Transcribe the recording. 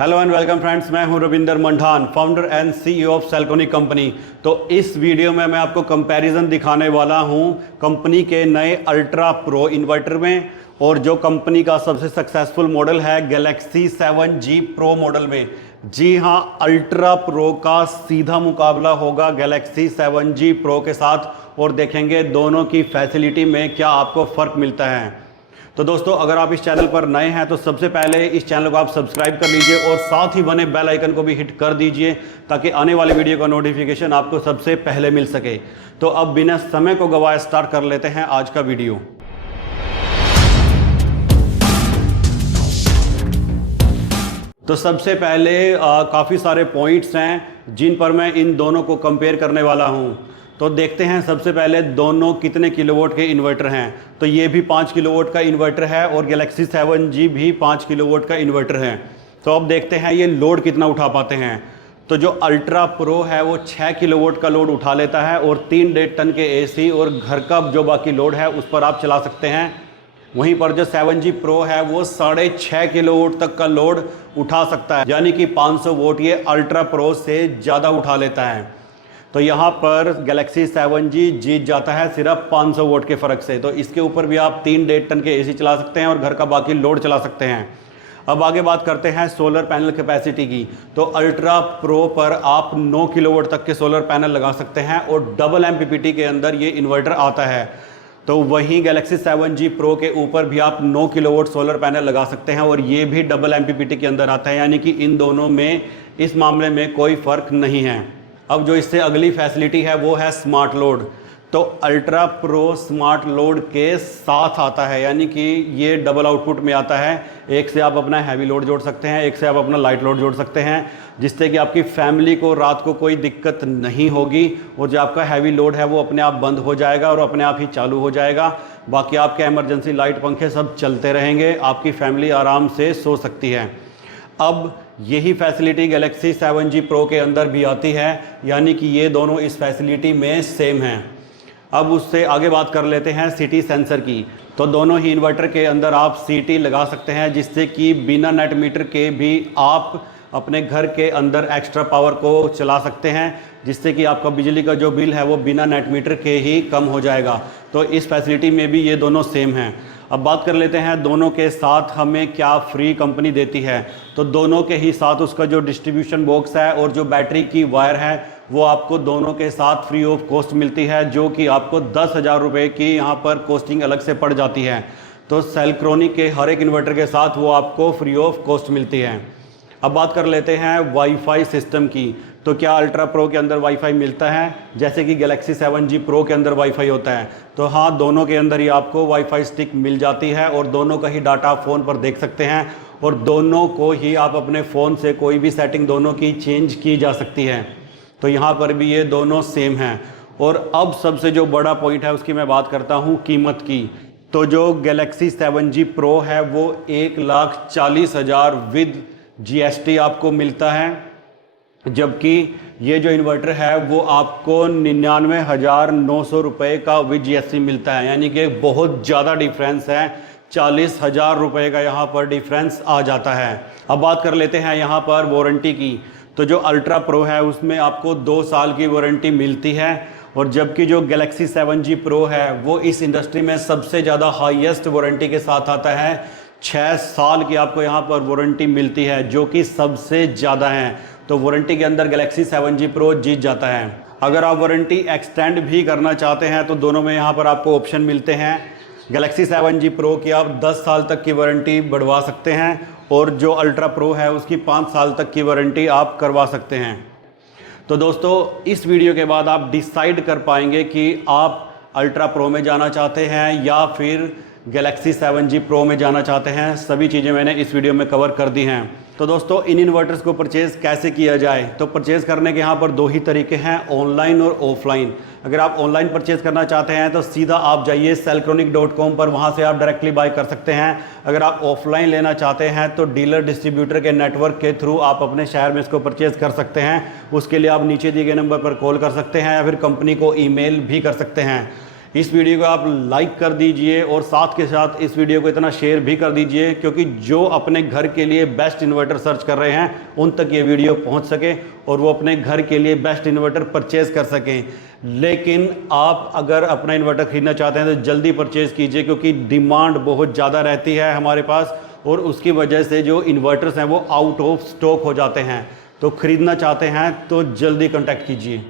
Hello and welcome friends, मैं हूं Ravinder Mandan, founder and CEO of Selconic company. तो इस वीडियो में मैं आपको कंपैरिजन दिखाने वाला हूं कंपनी के नए अल्ट्रा प्रो इन्वर्टर में और जो कंपनी का सबसे सक्सेसफुल मॉडल है गैलेक्सी 7G प्रो मॉडल में। जी हां, अल्ट्रा प्रो का सीधा मुकाबला होगा गैलेक्सी 7G प्रो के साथ और देखेंगे दोनों की फैसिलिटी में क्या आपको फ़र्क मिलता है। तो दोस्तों, अगर आप इस चैनल पर नए हैं तो सबसे पहले इस चैनल को आप सब्सक्राइब कर लीजिए और साथ ही बने बेल आइकन को भी हिट कर दीजिए ताकि आने वाले वीडियो का नोटिफिकेशन आपको सबसे पहले मिल सके। तो अब बिना समय को गवाए स्टार्ट कर लेते हैं आज का वीडियो। तो सबसे पहले काफ़ी सारे पॉइंट्स हैं जिन पर मैं इन दोनों को कंपेयर करने वाला हूं। तो देखते हैं सबसे पहले दोनों कितने किलोवाट के इन्वर्टर हैं। तो ये भी 5 किलोवाट का इन्वर्टर है और गैलेक्सी 7G भी 5 किलोवाट का इन्वर्टर है। तो अब देखते हैं ये लोड कितना उठा पाते हैं। तो जो अल्ट्रा प्रो है वो 6 किलोवाट का लोड उठा लेता है और 3.5 टन के एसी और घर का जो बाकी लोड है उस पर आप चला सकते हैं। वहीं पर जो 7G प्रो है वो 6.5 किलोवाट तक का लोड उठा सकता है, यानी कि 500 वोट ये अल्ट्रा प्रो से ज़्यादा उठा लेता है। तो यहाँ पर गैलेक्सी 7G जीत जाता है सिर्फ 500 वोट के फ़र्क से। तो इसके ऊपर भी आप 3.5 टन के एसी चला सकते हैं और घर का बाकी लोड चला सकते हैं। अब आगे बात करते हैं सोलर पैनल कैपेसिटी की। तो अल्ट्रा प्रो पर आप 9 किलोवाट तक के सोलर पैनल लगा सकते हैं और डबल MPPT के अंदर ये इन्वर्टर आता है। तो वहीं गैलेक्सी 7G प्रो के ऊपर भी आप 9 किलोवाट सोलर पैनल लगा सकते हैं और ये भी डबल MPPT के अंदर आता है, यानी कि इन दोनों में इस मामले में कोई फ़र्क नहीं है। अब जो इससे अगली फैसिलिटी है वो है स्मार्ट लोड। तो अल्ट्रा प्रो स्मार्ट लोड के साथ आता है, यानी कि ये डबल आउटपुट में आता है। एक से आप अपना हैवी लोड जोड़ सकते हैं, एक से आप अपना लाइट लोड जोड़ सकते हैं, जिससे कि आपकी फैमिली को रात को कोई दिक्कत नहीं होगी और जो आपका हैवी लोड है वो अपने आप बंद हो जाएगा और अपने आप ही चालू हो जाएगा। बाकी आपके इमरजेंसी लाइट पंखे सब चलते रहेंगे, आपकी फैमिली आराम से सो सकती है। अब यही फैसिलिटी गैलेक्सी 7G प्रो के अंदर भी आती है, यानी कि ये दोनों इस फैसिलिटी में सेम हैं। अब उससे आगे बात कर लेते हैं सिटी सेंसर की। तो दोनों ही इन्वर्टर के अंदर आप सिटी लगा सकते हैं, जिससे कि बिना नेट मीटर के भी आप अपने घर के अंदर एक्स्ट्रा पावर को चला सकते हैं, जिससे कि आपका बिजली का जो बिल है वो बिना नेट मीटर के ही कम हो जाएगा। तो इस फैसिलिटी में भी ये दोनों सेम हैं। अब बात कर लेते हैं दोनों के साथ हमें क्या फ्री कंपनी देती है। तो दोनों के ही साथ उसका जो डिस्ट्रीब्यूशन बॉक्स है और जो बैटरी की वायर है वो आपको दोनों के साथ फ्री ऑफ कॉस्ट मिलती है, जो कि आपको 10,000 रुपये की यहाँ पर कॉस्टिंग अलग से पड़ जाती है। तो सेल्क्रोनिक के हर एक इन्वर्टर के साथ वो आपको फ्री ऑफ कॉस्ट मिलती है। अब बात कर लेते हैं वाईफाई सिस्टम की। तो क्या अल्ट्रा प्रो के अंदर वाईफाई मिलता है जैसे कि गैलेक्सी 7G प्रो के अंदर वाईफाई होता है? तो हाँ, दोनों के अंदर ही आपको वाईफाई स्टिक मिल जाती है और दोनों का ही डाटा फ़ोन पर देख सकते हैं और दोनों को ही आप अपने फ़ोन से कोई भी सेटिंग दोनों की चेंज की जा सकती है। तो यहाँ पर भी ये दोनों सेम हैं। और अब सबसे जो बड़ा पॉइंट है उसकी मैं बात करता हूँ कीमत की। तो जो गैलेक्सी 7G प्रो है वो 1,40,000 विद GST आपको मिलता है, जबकि ये जो इन्वर्टर है वो आपको 99,900 रुपये का विद GST मिलता है, यानी कि बहुत ज़्यादा डिफरेंस है। 40,000 रुपये का यहाँ पर डिफरेंस आ जाता है। अब बात कर लेते हैं यहाँ पर वारंटी की। तो जो अल्ट्रा प्रो है उसमें आपको 2 साल की वारंटी मिलती है और जबकि जो गैलेक्सी 7G प्रो है वो इस इंडस्ट्री में सबसे ज़्यादा हाईएस्ट वारंटी के साथ आता है। 6 साल की आपको यहाँ पर वारंटी मिलती है, जो कि सबसे ज़्यादा है। तो वारंटी के अंदर गैलेक्सी 7G प्रो जीत जाता है। अगर आप वारंटी एक्सटेंड भी करना चाहते हैं तो दोनों में यहाँ पर आपको ऑप्शन मिलते हैं। गैलेक्सी 7G प्रो की आप 10 साल तक की वारंटी बढ़वा सकते हैं और जो अल्ट्रा प्रो है उसकी 5 साल तक की वारंटी आप करवा सकते हैं। तो दोस्तों, इस वीडियो के बाद आप डिसाइड कर पाएंगे कि आप अल्ट्रा प्रो में जाना चाहते हैं या फिर गैलेक्सी 7G प्रो में जाना चाहते हैं। सभी चीज़ें मैंने इस वीडियो में कवर कर दी हैं। तो दोस्तों, इन इन्वर्टर्स को परचेज़ कैसे किया जाए? तो परचेज़ करने के यहाँ पर 2 ही तरीके हैं, ऑनलाइन और ऑफलाइन। अगर आप ऑनलाइन परचेज़ करना चाहते हैं तो सीधा आप जाइए selcronic.com पर, वहाँ से आप डायरेक्टली बाय कर सकते हैं। अगर आप ऑफलाइन लेना चाहते हैं तो डीलर डिस्ट्रीब्यूटर के नेटवर्क के थ्रू आप अपने शहर में इसको परचेज़ कर सकते हैं। उसके लिए आप नीचे दिए गए नंबर पर कॉल कर सकते हैं या फिर कंपनी को ईमेल भी कर सकते हैं। इस वीडियो को आप लाइक कर दीजिए और साथ के साथ इस वीडियो को इतना शेयर भी कर दीजिए क्योंकि जो अपने घर के लिए बेस्ट इन्वर्टर सर्च कर रहे हैं उन तक ये वीडियो पहुंच सके और वो अपने घर के लिए बेस्ट इन्वर्टर परचेज़ कर सकें। लेकिन आप अगर अपना इन्वर्टर ख़रीदना चाहते हैं तो जल्दी परचेज़ कीजिए क्योंकि डिमांड बहुत ज़्यादा रहती है हमारे पास और उसकी वजह से जो इन्वर्टर्स हैं वो आउट ऑफ स्टॉक हो जाते हैं। तो ख़रीदना चाहते हैं तो जल्दी कॉन्टैक्ट कीजिए।